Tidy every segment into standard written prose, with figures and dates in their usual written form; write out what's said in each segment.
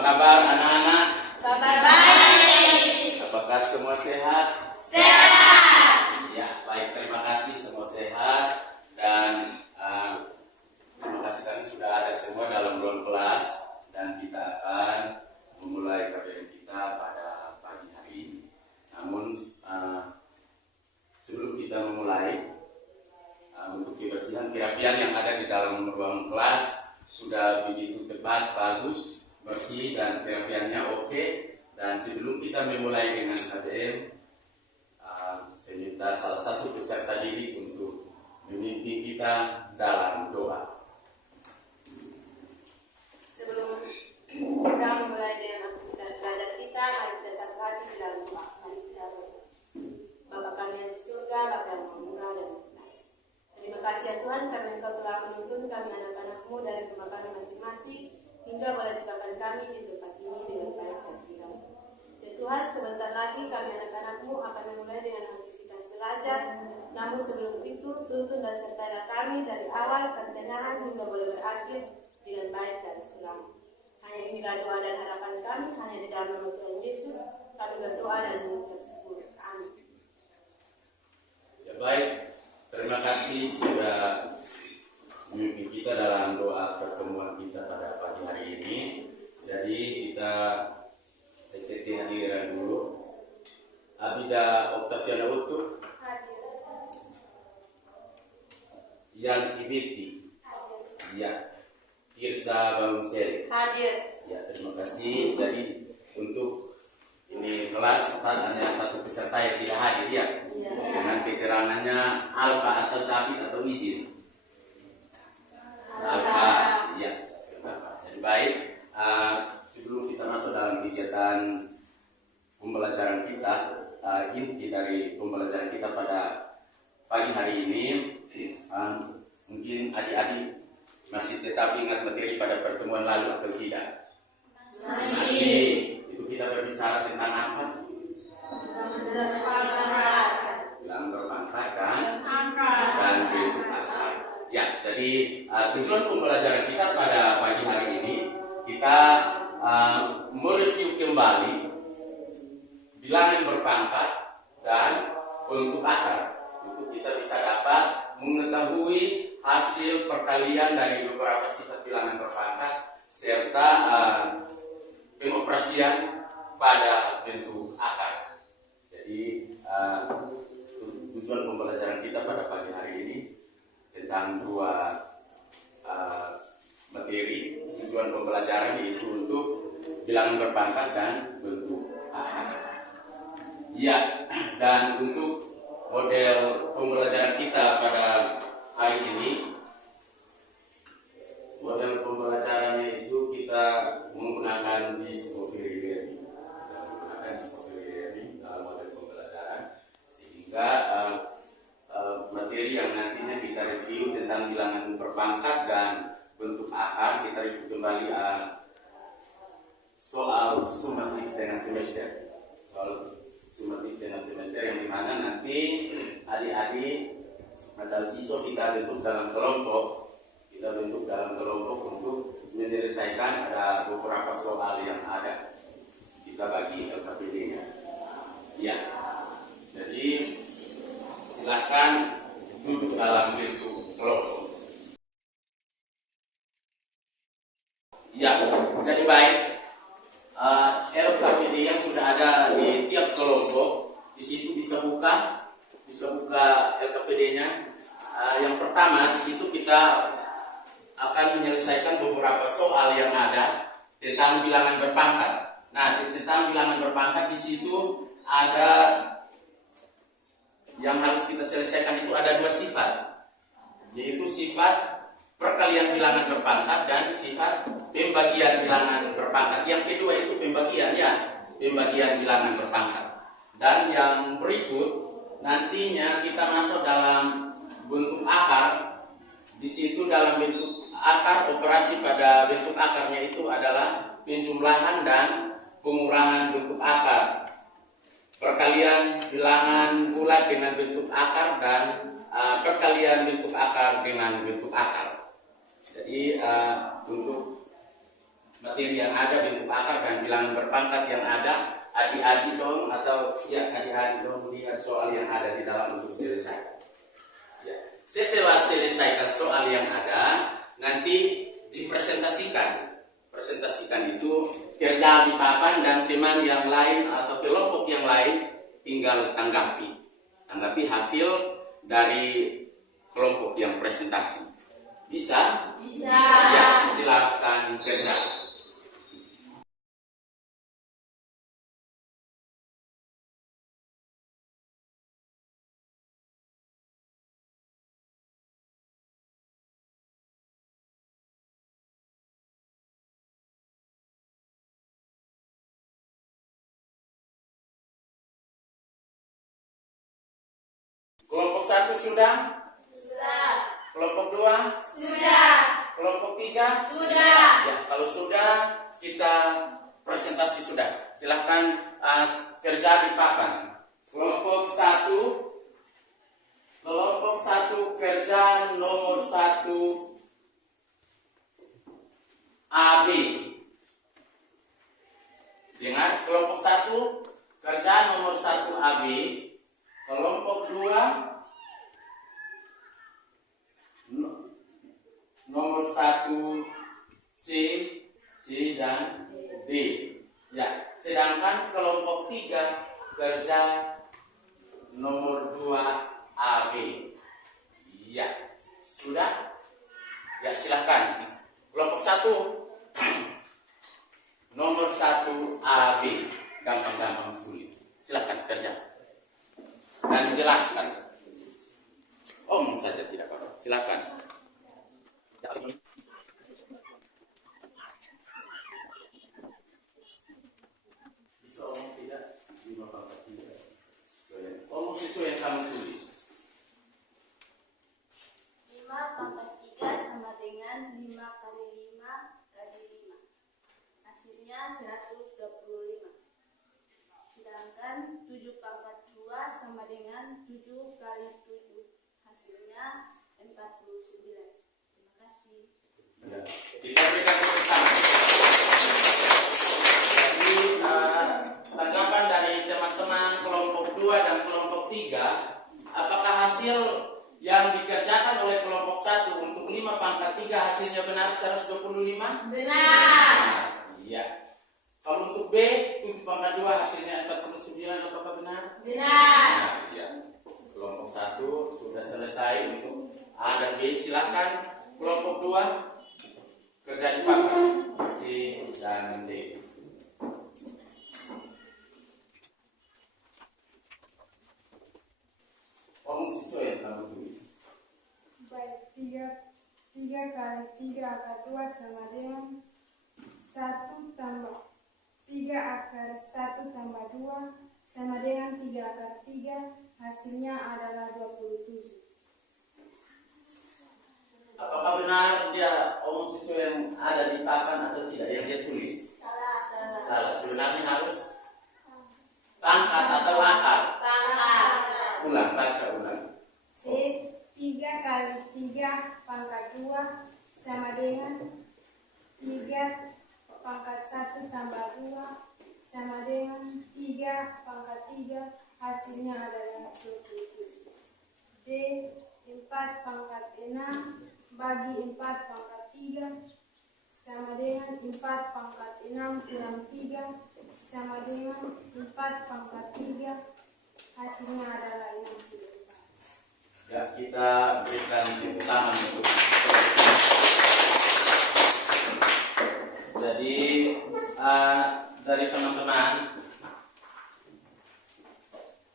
kabar anak-anak? Kabar baik. Apakah semua sehat? Sehat. Ya, baik. Terima kasih semua sehat. Dan terima kasih kami sudah ada semua dalam ruang kelas. Dan kita akan memulai KBM kita pada pagi hari ini. Namun sebelum kita memulai, untuk kebersihan kerapian yang ada di dalam ruang kelas sudah begitu tepat, bagus, bersih, dan kerapiannya oke. Dan sebelum kita memulai dengan KBM, saya minta salah satu peserta diri untuk memimpin kita dalam doa. Sebelum kita memulai dengan aktivitas belajar kita, mari kita satu hati di dalam doa. Mari kita berdoa. Bapa kami yang di surga, Bapa yang maha murah dan kasih. Terima kasih ya Tuhan karena Engkau telah menuntun kami anak-anak-Mu dari rumah kami masing-masing hingga boleh tinggalkan kami di tempat ini dengan baik dan selamat. Ya Tuhan, sebentar lagi kami anak-anak-Mu akan memulai dengan aktivitas belajar. Namun sebelum itu, tuntun dan sertailah kami dari awal pertengahan hingga boleh berakhir dengan baik dan selamat. Hanya inilah doa dan harapan kami, hanya di dalam nama Tuhan Yesus kami berdoa dan mengucap syukur. Amin. Ya baik, terima kasih sudah memimpin kita dalam doa pertemuan kita pada pagi hari ini. Jadi kita cek hadiran dulu. Abida Octaviana Utur, Yan Ibiti, ya, Irsa Banguseri, Hadir. ya, terima kasih. Jadi untuk ini kelas hanya satu peserta yang tidak hadir ya, dengan keterangannya Alfa atau Sabit atau izin. Alfa, ya, jadi baik. Sebelum kita masuk dalam kegiatan pembelajaran kita, inti dari pembelajaran kita pada pagi hari ini, mungkin adik-adik masih tetap ingat materi pada pertemuan lalu atau tidak? Masih. Itu kita berbicara tentang apa? Bilangan berpangkat kan? Dan bentuk akar. Ya, jadi tujuan pembelajaran kita pada pagi hari ini kita mereview kembali bilangan berpangkat dan bentuk akar. Untuk kita bisa dapat mengetahui hasil perkalian dari beberapa sifat bilangan berpangkat serta pengoperasian pada bentuk akar. Jadi tujuan pembelajaran kita pada pagi hari ini tentang dua materi. Tujuan pembelajaran yaitu untuk bilangan berpangkat dan bentuk akar. Ya, dan untuk model pembelajaran kita pada hari ini, model pembelajarannya itu kita menggunakan discovery learning. Kita menggunakan discovery learning dalam model pembelajaran, sehingga materi yang nantinya kita review tentang bilangan berpangkat dan bentuk akar, kita review kembali soal sumatif dengan semester. Soal sumatif dengan semester yang dimana nanti adik-adik atau siswa kita bentuk dalam kelompok, untuk menyelesaikan ada beberapa soal yang ada. Kita bagi LKPD-nya. Ya, jadi silakan duduk dalam bentuk kelompok. Ya, jadi baik. LKPD yang sudah ada di tiap kelompok, di situ bisa buka LKPD-nya. Yang pertama di situ kita akan menyelesaikan beberapa soal yang ada tentang bilangan berpangkat. Nah, tentang bilangan berpangkat di situ ada yang harus kita selesaikan, itu ada dua sifat, yaitu sifat perkalian bilangan berpangkat dan sifat pembagian bilangan berpangkat. Yang kedua itu pembagian bilangan berpangkat. Dan yang berikut nantinya kita masuk dalam bentuk akar. Di situ dalam bentuk akar, operasi pada bentuk akarnya itu adalah penjumlahan dan pengurangan bentuk akar, perkalian bilangan bulat dengan bentuk akar, dan perkalian bentuk akar dengan bentuk akar. Jadi untuk materi materi yang ada, bentuk akar dan bilangan berpangkat yang ada. Adik-adik dong, atau ya adik-adik dong lihat soal yang ada di dalam untuk selesai. Ya. Setelah selesaikan soal yang ada, nanti dipresentasikan. Presentasikan itu kerja di papan dan teman yang lain atau kelompok yang lain tinggal tanggapi hasil dari kelompok yang presentasi. Bisa? Bisa. Ya, silakan kerja. Kelompok 1 sudah? Sudah. Kelompok 2? Sudah. Kelompok 3? Sudah. Ya, kalau sudah kita presentasi sudah. Silahkan kerja di papan. Kelompok 1 kerja nomor 1 AB. Dengar, kelompok 1 kerja nomor 1 AB. Kelompok 2 nomor 1 C dan D. Ya, sedangkan kelompok 3 kerja nomor 2 AB. Ya, sudah? Ya, silahkan. Kelompok 1 nomor 1 AB. Gampang-gampang sulit. Silahkan kerja. Dan jelaskan. Omong saja tidak apa-apa. Silakan. Bisa omong tidak? 5/3. Omong sesuai yang kamu tulis. 5/3 sama dengan 5 kali 5 kali 5. Hasilnya 125. Sedangkan 7/2 sama dengan 7 kali 7. Hasilnya 49. Terima kasih. Ya, kita berikan tepuk tangan. Jadi tanggapan dari teman-teman kelompok 2 dan kelompok 3, apakah hasil yang dikerjakan oleh kelompok 1 untuk 5/3 hasilnya benar 125? Benar. Iya. Kalau untuk B 7/2 hasilnya 49, apakah benar? Benar. Iya. Kelompok 1 sudah selesai untuk A dan B. Silakan kelompok 2 kerja di papan C dan D. Omong sesuai yang kamu tulis. Baik, 3 kali 3 akar 2 sama dengan 1 tambah 3 akar 1 tambah 2 sama dengan 3 akar 3, hasilnya adalah 27. Apakah benar dia omong sesuai yang ada di papan atau tidak yang dia tulis? Salah. Sebenarnya harus pangkat atau akar. Ulang, baca ulang. C, 3 kali 3 pangkat 2 sama dengan 3 pangkat 1 tambah 2 sama dengan 3 pangkat 3, hasilnya adalah 27. D, 4 pangkat 6 bagi 4 pangkat 3 sama dengan 4 pangkat 6 kurang 3 sama dengan 4 pangkat 3, hasilnya adalah 64. Ya, kita berikan tepuk tangan untuk. Jadi dari teman-teman,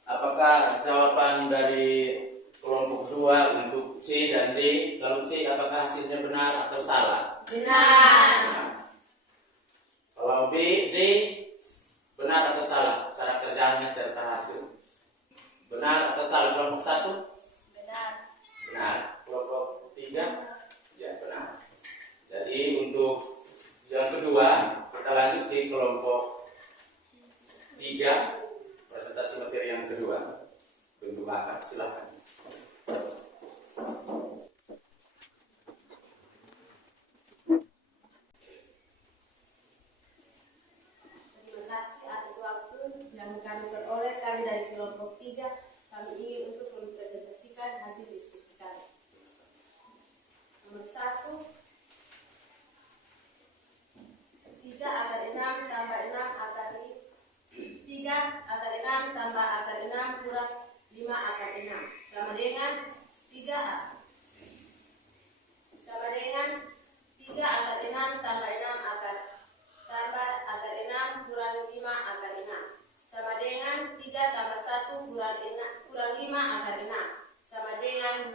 apakah jawaban dari kelompok 2 untuk C dan D? Kalau C, apakah hasilnya benar atau salah? Benar. Kalau B, D, benar atau salah? Cara kerjanya serta hasil. Benar atau salah kelompok 1? Benar. Benar. Kelompok 3? Ya, benar. Jadi untuk yang kedua, kita lanjut ke kelompok 3, presentasi materi yang kedua, bentuk akar. Silakan. tambah akar 6 kurang 5 akar 6 sama dengan 3 sama dengan 3 akar 6 tambah 6 akar tambah akar 6 kurang 5 akar 6 sama dengan 3 tambah 1 kurang 5 akar 6 sama dengan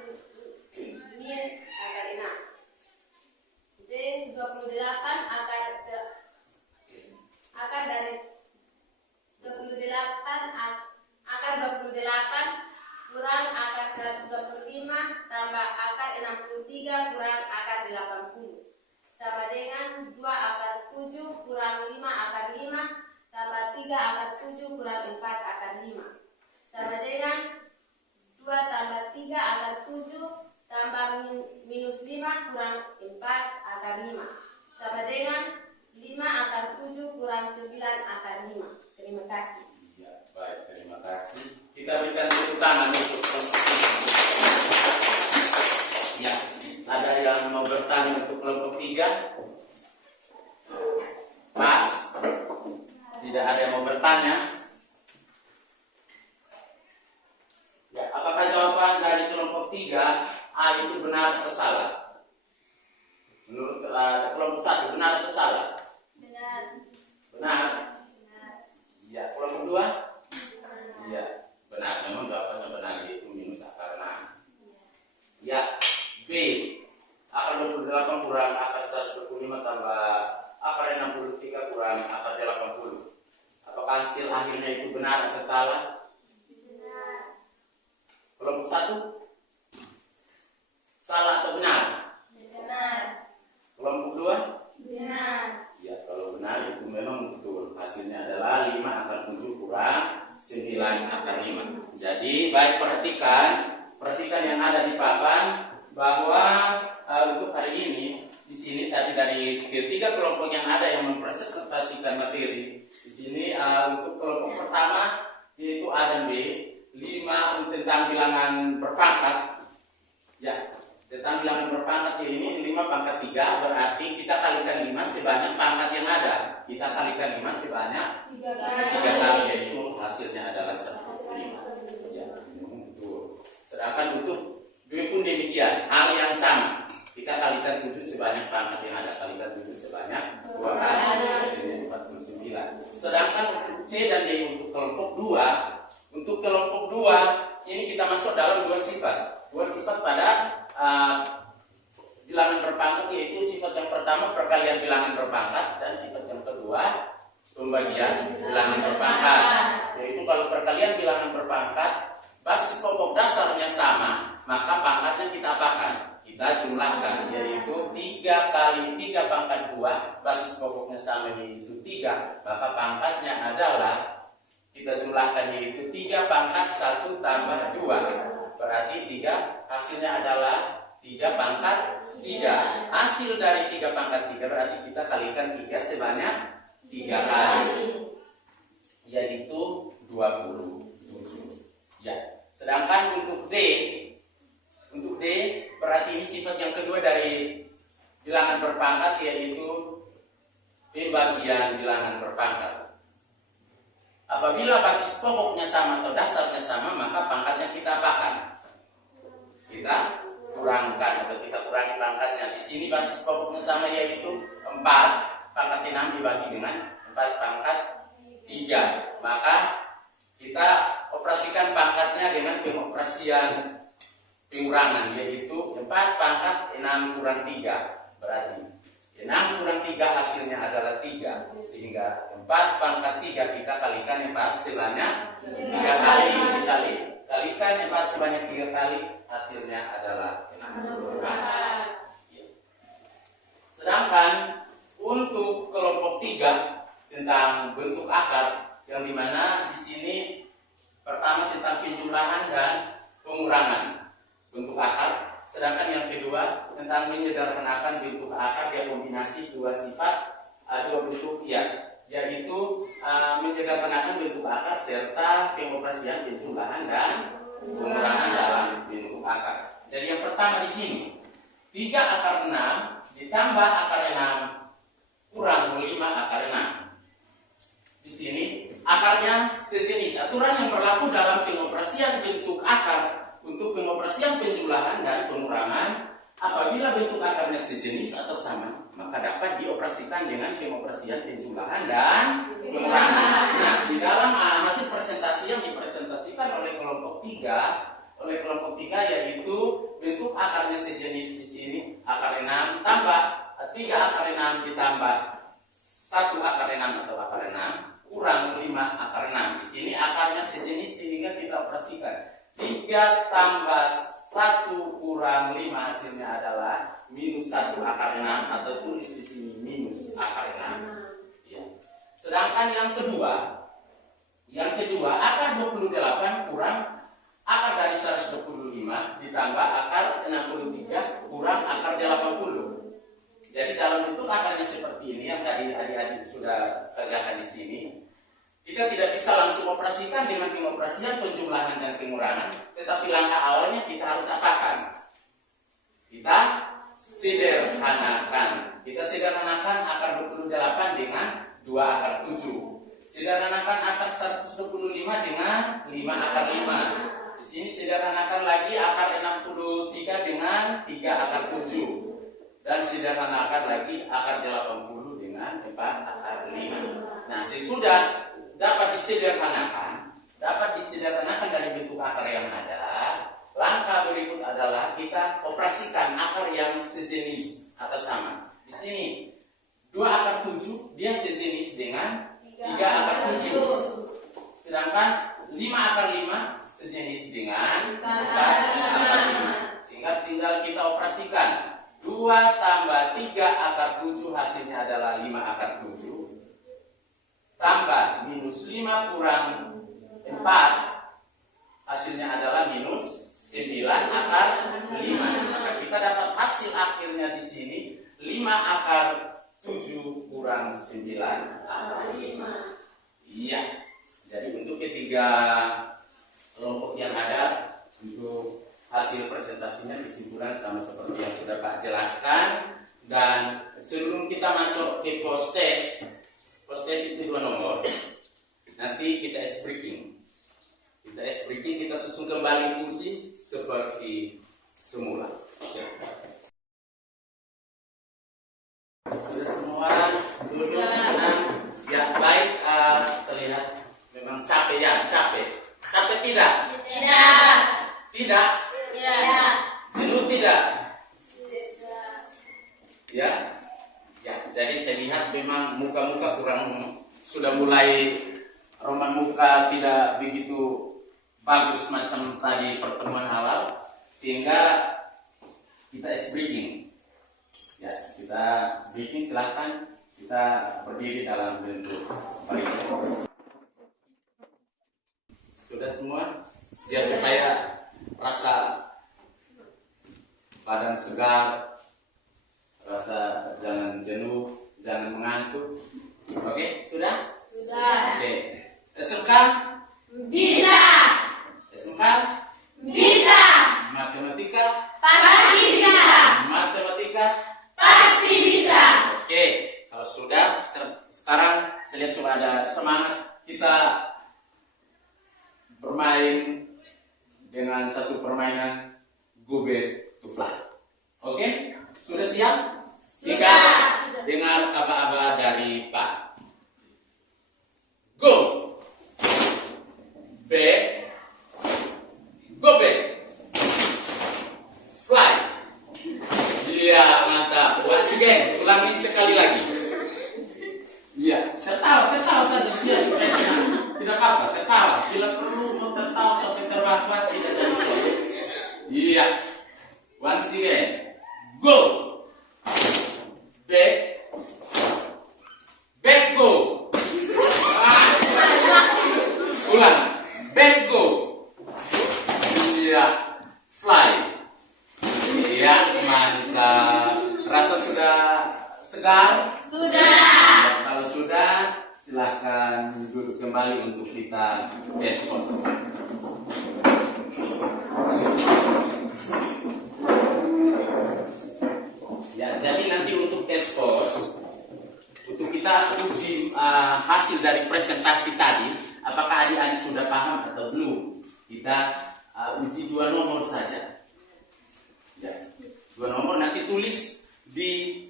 min akar 6. Jadi 28 akar dari 28 akar 28 kurang akar 125 tambah akar 63 kurang akar 80 sama dengan 2 akar 7 kurang 5 akar 5 tambah 3 akar 7 kurang 4 akar 5 sama dengan 2 tambah 3 akar 7 tambah minus 5 kurang 4 akar 5 sama dengan 5 akar 7 kurang 9 akar 5. Terima kasih. Ya, baik, terima kasih. Kita berikan tepuk tangan untuk kelompok ini. Ya, ada yang mau bertanya untuk kelompok 3? Pas? Tidak ada yang mau bertanya? Ya, apakah jawaban dari kelompok 3 A itu benar atau salah? Menurut kelompok 1 benar atau salah? Benar. Benar. Benar. Ya, kelompok 2? Iya, benar. Memang jawabannya benar, yaitu minus akar 6. Ya, B. Akar 28 kurang akar 125 tambah akar 63 kurang akar 80. Apakah hasil akhirnya itu benar atau salah? Benar. Kelompok 1? Salah atau benar? Benar. Kelompok 2? Benar. Ya, kalau benar itu memang betul. Hasilnya adalah 5 akar 7 kurang 9 akar 5. Jadi, baik perhatikan yang ada di papan bahwa untuk hari ini di sini tadi dari ketiga kelompok yang ada yang mempresentasikan materi. Di sini untuk kelompok pertama yaitu A dan B, 5 tentang bilangan berpangkat. Ya, tentang bilangan berpangkat ini 5 pangkat 3 berarti kita kalikan 5 sebanyak pangkat yang ada. Kita kalikan 5 sebanyak 3 kali, yaitu hasilnya adalah 105. Ya, betul. Sedangkan untuk B pun demikian, hal yang sama. Kita kalikan 7 sebanyak pangkat yang ada, kalikan 7 sebanyak 2 kali, hasilnya 49. Sedangkan untuk C dan D untuk kelompok 2, untuk kelompok 2 ini kita masuk dalam dua sifat. Dua sifat pada bilangan berpangkat, yaitu sifat yang pertama perkalian bilangan berpangkat dan sifat yang kedua pembagian bilangan berpangkat. Yaitu kalau perkalian bilangan berpangkat basis pokok dasarnya sama, maka pangkatnya kita apakan? Kita jumlahkan, yaitu 3 kali 3 pangkat 2, basis pokoknya sama yaitu 3, maka pangkatnya adalah kita jumlahkan yaitu 3 pangkat 1 tambah 2. Berarti 3 hasilnya adalah 3 pangkat 3. Hasil dari 3 pangkat 3 berarti kita kalikan 3 sebanyak 3 kali, yaitu 27. Ya. Sedangkan untuk D berarti ini sifat yang kedua dari bilangan berpangkat, yaitu pembagian bilangan berpangkat. Apabila basis pokoknya sama atau dasarnya sama, maka pangkatnya kita apakan? Kita kurangkan atau kita kurangi pangkatnya. Di sini basis pokoknya sama yaitu 4 pangkat 6 dibagi dengan 4 pangkat 3. Maka kita operasikan pangkatnya dengan pengoperasian pengurangan, yaitu 4 pangkat 6 kurang 3. Berarti 6 kurang 3 hasilnya adalah 3. Sehingga 4 pangkat 3 kita kalikan 4 sebanyak 3 kali. Kalikan 4 sebanyak 3 kali, hasilnya adalah 64. Sedangkan untuk kelompok 3 tentang bentuk akar, yang dimana di sini pertama tentang penjumlahan dan pengurangan bentuk akar, sedangkan yang kedua tentang menyederhanakan bentuk akar, dia kombinasi dua sifat, dua bentuk, yaitu menyederhanakan bentuk akar serta pengoperasian penjumlahan dan pengurangan dalam bentuk akar. Jadi yang pertama di sini 3 akar 6 ditambah akar 6 kurang 5 akar 6. Di sini akarnya sejenis aturan yang berlaku dalam pengoperasian bentuk akar untuk pengoperasian penjumlahan dan pengurangan. Apabila bentuk akarnya sejenis atau sama, maka dapat dioperasikan dengan pengoperasian penjumlahan dan pengurangan. Nah, di dalam hasil presentasi yang dipresentasikan oleh kelompok 3 yaitu bentuk akarnya sejenis di sini akar 6 tambah 3 akar 6 ditambah 1 akar 6 atau akar 6 kurang 5 akar 6. Di sini akarnya sejenis sehingga kita operasikan 3 tambah 1 kurang 5 hasilnya adalah minus 1 akar 6 atau tulis di sini minus akar 6. Ya. Sedangkan yang kedua akar 28 kurang akar dari 125 ditambah akar 63 kurang akar 80. Jadi dalam bentuk akarnya seperti ini yang tadi adik-adik sudah kerjakan di sini. Kita tidak bisa langsung operasikan dengan pengoperasian penjumlahan dan pengurangan, tetapi langkah awalnya kita harus apakan? Kita sederhanakan. Kita sederhanakan akar 28 dengan 2 akar 7. Sederhanakan akar 125 dengan 5 akar 5. Di sini sederhanakan lagi akar 63 dengan 3 akar 7. Dan sederhanakan lagi akar 80 dengan 4 akar 5. Nah, sesudah dapat disederhanakan dari bentuk akar yang ada. Langkah berikut adalah kita operasikan akar yang sejenis atau sama. Di sini 2 akar 7 dia sejenis dengan 3 akar 7. Sedangkan 5 akar 5 sejenis dengan 4 akar 5. Sehingga tinggal kita operasikan 2 tambah 3 akar 7 hasilnya adalah 5 akar 7. Tambah minus 5 kurang 4 hasilnya adalah minus 9 akar 5. Maka kita dapat hasil akhirnya di sini 5 akar 7 kurang 9 akar 5. Iya. Jadi untuk ketiga kelompok yang ada, untuk hasil presentasinya kesimpulan sama seperti yang sudah Pak jelaskan. Dan sebelum kita masuk ke post test itu 2 nomor. Nanti kita ice breaking. Kita susun kembali kursi seperti semula. Sudah semua duduk tenang. Ya baik, saya lihat memang capek ya, capek tidak? Tidak. Jenuh tidak? Ya. Jadi saya lihat memang muka-muka kurang sudah mulai roman muka tidak begitu bagus macam tadi pertemuan awal, sehingga kita ice breaking. Ya, kita breaking, silahkan kita berdiri dalam bentuk baris. Sudah semua? Ya, supaya rasa badan segar, rasa jangan jenuh, jangan mengantuk. Oke, sudah? Sudah. Oke. SMK? Bisa. SMK? Bisa. Matematika? Pasti bisa. Matematika? Pasti bisa. Oke, kalau sudah, sekarang saya lihat cuma ada semangat kita bermain dengan satu permainan Go Back to Fly. Oke, sudah siap? Kita dengar aba-aba dari Pak. Go! Back. Go back. Fly. Iya, mantap. Once again, ulangi sekali lagi. Iya, tertawa saja dia supaya tidak apa-apa, tertawa. Bila perlu mau tertawa sampai terbahak tidak jadi. Iya. Once again. Go. Back. Back go. Ulang. Back go. Iya. Fly. Iya, mantap. Rasa sudah segar? Sudah. Ya, kalau sudah, silahkan duduk kembali untuk kita respon. Ya, jadi nanti untuk expose, untuk kita uji hasil dari presentasi tadi, Apakah adik-adik sudah paham atau belum? Kita uji 2 nomor saja. Ya, 2 nomor nanti tulis di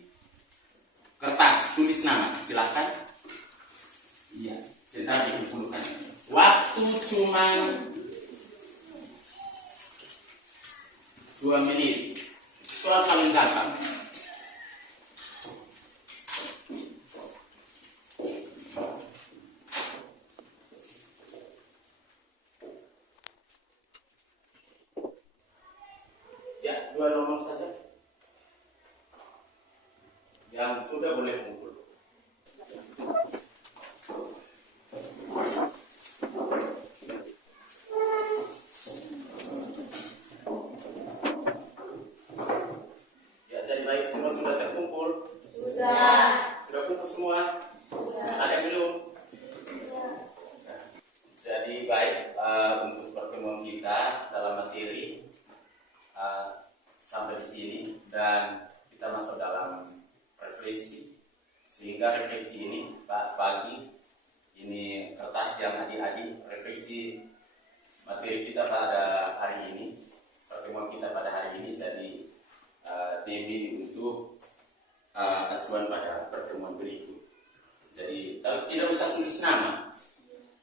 kertas, tulis nama, silakan. Iya, sebentar dikumpulkan. Waktu cuma 2 menit. Soal paling gampang. Ya, 2 nomor saja. Yang sudah boleh kumpul. Ya, jadi baik, semua sudah terkumpul. Sudah kumpul semua. Ada yang belum? Jadi baik, untuk pertemuan kita dalam materi sampai di sini, dan kita masuk dalam refleksi. Sehingga refleksi ini bagi ini kertas yang adik-adik refleksi materi kita pada hari ini, pertemuan kita pada hari ini, jadi demi untuk acuan pada pertemuan berikut. Jadi tidak usah tulis nama.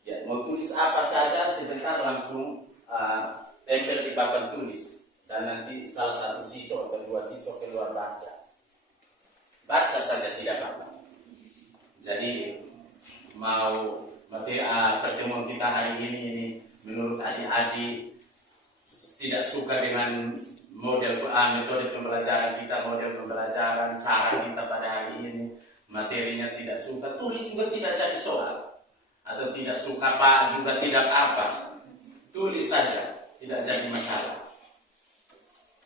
Ya, mau tulis apa saja sebentar langsung tempel di papan tulis, dan nanti salah satu siswa atau 2 siswa keluar baca saja, tidak apa-apa. Jadi mau materi pertemuan kita hari ini menurut adik-adik tidak suka dengan metode pembelajaran kita, model pembelajaran, cara kita pada hari ini, materinya tidak suka, tulis juga tidak jadi soal. Atau tidak suka Pak juga tidak apa, tulis saja, tidak jadi masalah.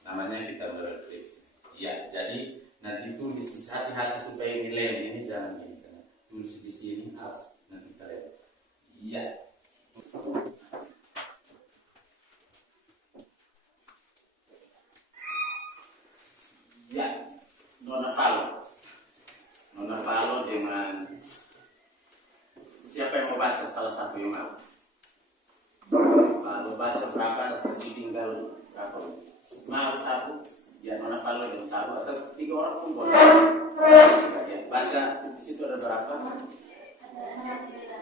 Namanya kita berefleksi. Ya, jadi nanti tulis di hati-hati supaya nilai ini jangan ini, karena tulis di sini harus nanti kita lihat. Iya. Ya, Nona Falo dengan siapa yang mau baca, salah satu yang mau. Lalu baca berapa, masih tinggal berapa? Mau 1? Ya, Nona Falo dengan 1 atau 3 orang pun boleh. Ya, baca di situ ada berapa?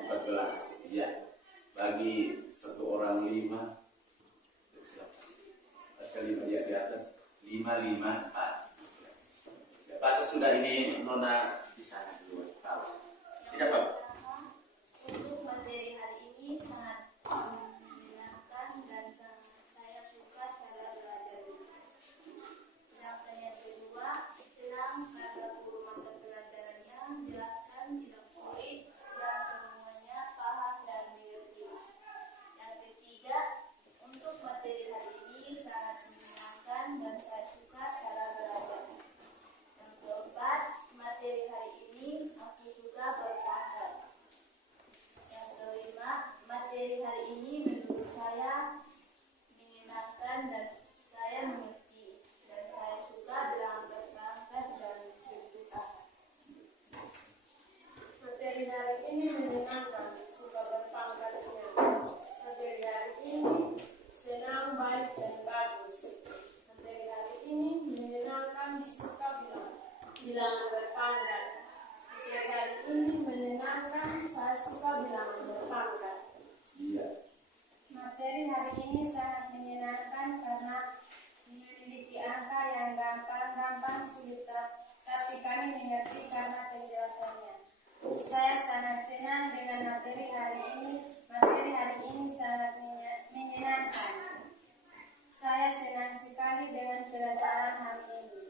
14. Ya, bagi 1 orang 5. Baca 5 di atas. 5, 5, 4. Ya, baca sudah ini Nona di sana dulu. Tidak apa? Untuk materi hari ini sangat menyenangkan dan saya suka cara belajarnya. Sedangkan yang kedua, senang karena guru mata pelajarannya menjelaskan tidak sulit dan semuanya paham dan mengerti. Yang ketiga, untuk materi hari ini sangat menyenangkan dan saya suka cara belajarnya. Yang keempat, materi hari ini aku suka bertanggal. Yang kelima, materi hari ini menurut saya menyenangkan dan saya mengerti, dan saya suka bilangan berpangkat dan bentuk angka. Materi hari ini menyenangkan, suka berpangkatnya. Materi hari ini senang, baik, dan bagus. Materi hari ini menyenangkan, suka bilangan berpangkat. Materi hari ini menyenangkan, saya suka bilangan berpangkat. Iya. Materi hari ini sangat menyenangkan karena memiliki angka yang gampang sulit, tapi kami mengerti karena penjelasannya. Saya sangat senang dengan materi hari ini. Materi hari ini sangat menyenangkan. Saya senang sekali dengan pelajaran hari ini.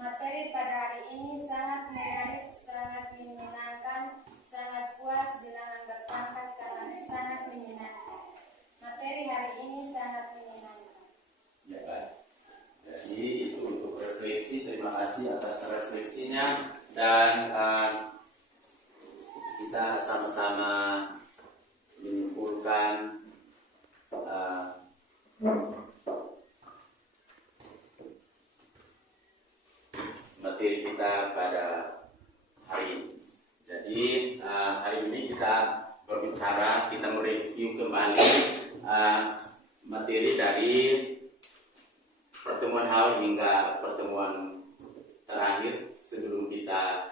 Materi pada hari ini sangat menarik, sangat menyenangkan, sangat puas, bilangan berpangkat sangat menyenangkan. Materi hari ini sangat menyenangkan. Ya, baik. Jadi itu untuk refleksi. Terima kasih atas refleksinya, dan kita sama-sama menyimpulkan materi kita pada hari ini. Jadi hari ini kita berbincang berbicara, kita mereview kembali materi dari pertemuan awal hingga pertemuan terakhir sebelum kita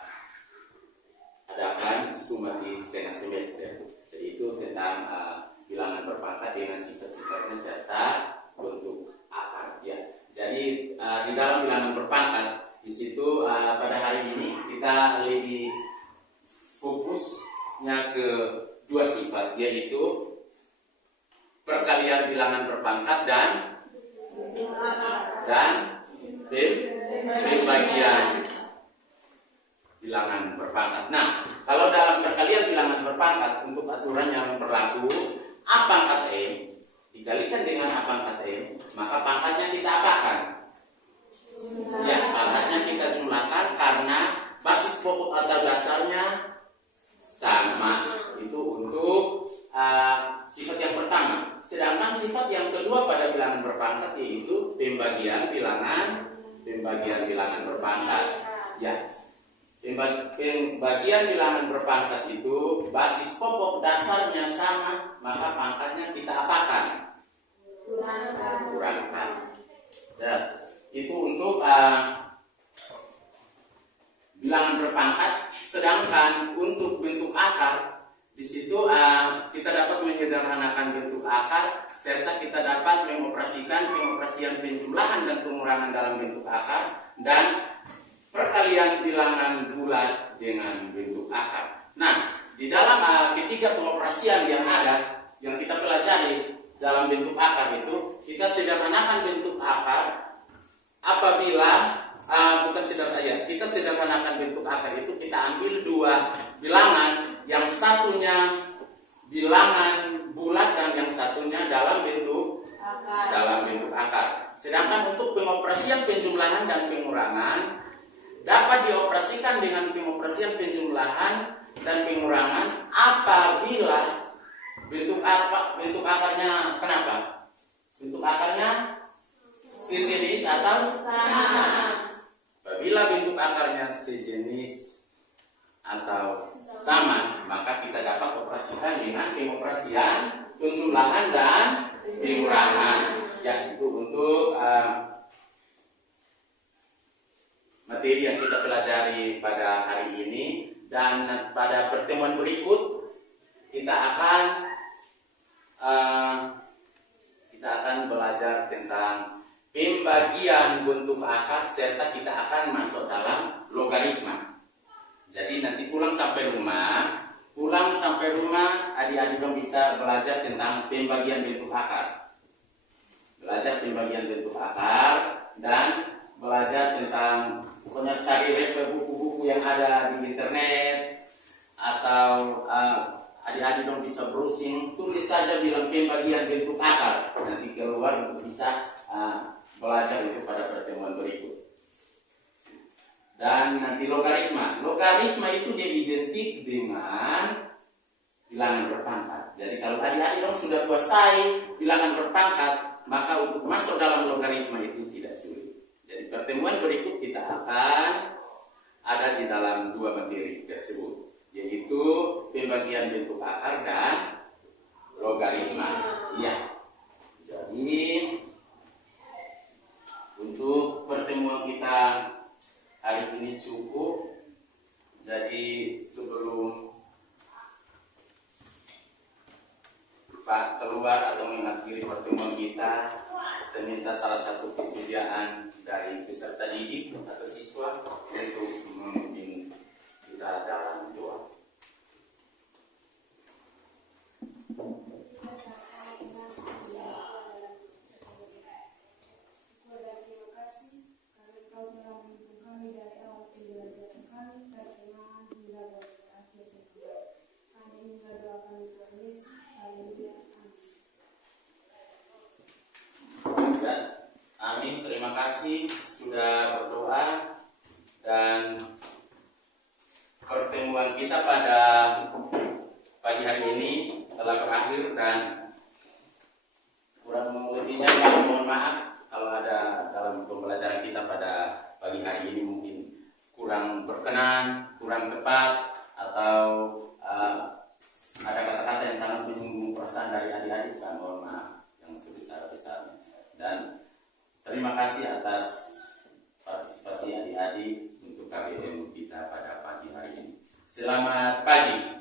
adakan sumatif tengah semester. Jadi itu tentang bilangan berpangkat dengan sifat-sifatnya serta bentuk akar. Ya. Jadi di dalam bilangan berpangkat di situ pada hari ini kita lebih fokusnya ke dua sifat, yaitu perkalian bilangan berpangkat dan pembagian bilangan berpangkat. Nah, kalau dalam perkalian bilangan berpangkat untuk aturan yang berlaku A pangkat M dikalikan dengan A pangkat M, maka pangkatnya kita apakan? Ya, pangkatnya kita jumlahkan karena basis pokok atau dasarnya sama. Itu untuk sifat yang pertama. Sedangkan sifat yang kedua pada bilangan berpangkat yaitu pembagian bilangan berpangkat. Ya. Pembagian bilangan berpangkat itu basis pokok dasarnya sama, maka pangkatnya kita apakan? Kurangkan. Dan itu untuk bilangan berpangkat. Sedangkan untuk bentuk akar di situ kita dapat menyederhanakan bentuk akar serta kita dapat mengoperasian penjumlahan dan pengurangan dalam bentuk akar dan perkalian bilangan bulat dengan bentuk akar. Nah, di dalam ketiga pengoperasian yang ada yang kita pelajari dalam bentuk akar itu, kita sederhanakan bentuk akar apabila kita sederhanakan bentuk akar itu, kita ambil dua bilangan, yang satunya bilangan bulat dan yang satunya dalam bentuk akar. Sedangkan untuk pengoperasian penjumlahan dan pengurangan dapat dioperasikan dengan pengoperasian penjumlahan dan pengurangan apabila bentuk akarnya kenapa? Bentuk akarnya sejenis atau sama. Apabila bentuk akarnya sejenis atau sama, maka kita dapat operasikan dengan pengoperasian penjumlahan dan pengurangan. Yang itu untuk materi yang kita pelajari pada hari ini, dan pada pertemuan berikut kita akan belajar tentang pembagian bentuk akar serta kita akan masuk dalam logaritma. Jadi nanti pulang sampai rumah adik-adik bisa belajar tentang pembagian bentuk akar. Belajar pembagian bentuk akar dan belajar tentang pokoknya cari refer buku-buku yang ada di internet atau adik-adik dong bisa browsing, tulis saja bilang pembagian bentuk akar, nanti keluar untuk bisa belajar itu pada pertemuan berikut. Dan nanti logaritma itu dia identik dengan bilangan berpangkat. Jadi kalau adik-adik dong sudah kuasai bilangan berpangkat, maka untuk masuk dalam logaritma itu tidak sulit. Jadi pertemuan berikut kita akan ada di dalam dua materi tersebut, yaitu pembagian bentuk akar dan logaritma. Ya. Jadi untuk pertemuan kita hari ini cukup. Jadi sebelum Pak keluar atau mengakhiri pertemuan kita, saya minta salah satu kesediaan dari peserta didik atau siswa untuk memimpin kita dalam doa. Amin. Terima kasih sudah berdoa, dan pertemuan kita pada pagi hari ini telah berakhir, dan kurang lebihnya mohon maaf kalau ada dalam pembelajaran kita pada pagi hari ini mungkin kurang berkenan, kurang tepat, atau ada kata-kata yang Dan terima kasih atas partisipasi adik-adik untuk KBM kita pada pagi hari ini. Selamat pagi.